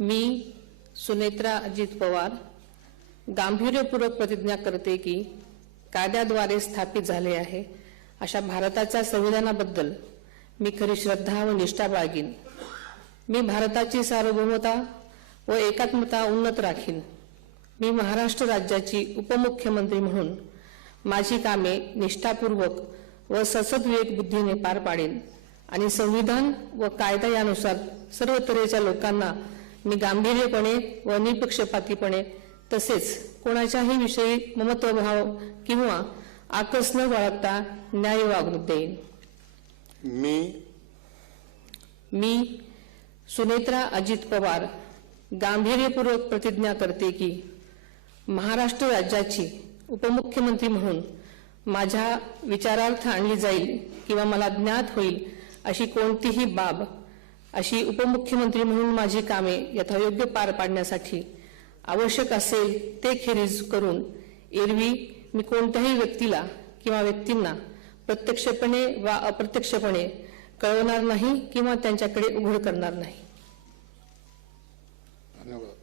मी सुनेत्रा अजित पवार गांभीर्यपूर्वक प्रतिज्ञा करते की कायद्याद्वारे स्थापित झाले आहे अशा भारताच्या संविधानाबद्दल मी खरी श्रद्धा व निष्ठा बाळगीन। मी भारताची सार्वभौमता व एकात्मता उन्नत राखीन। मी महाराष्ट्र राज्याची उपमुख्यमंत्री म्हणून माझी कामे निष्ठापूर्वक व ससद्विवेक बुद्धीने पार पाडेन आणि संविधान व कायदा यानुसार सर्व तऱ्हेच्या लोकांना मी गांभीर्यपणे व निपक्षपातीपणे तसेच कोणाच्याही विषयी ममत्वभाव किंवा आकस न बाळगता न्याय वागणूक देईन। मी सुनेत्रा अजित पवार गांभीर्यपूर्वक प्रतिज्ञा करते की महाराष्ट्र राज्याची उपमुख्यमंत्री म्हणून माझ्या विचारार्थ आणली जाईल किंवा मला ज्ञात होईल अशी कोणतीही बाब अशी उपमुख्यमंत्री म्हणून माझी कामे यथायोग्य पार पाडण्यासाठी आवश्यक असेल ते खेरीज करून एरवी मी कोणत्याही व्यक्तीला किंवा व्यक्तींना प्रत्यक्षपणे वा अप्रत्यक्षपणे कळवणार नाही किंवा त्यांच्याकडे उघड करणार नाही। धन्यवाद।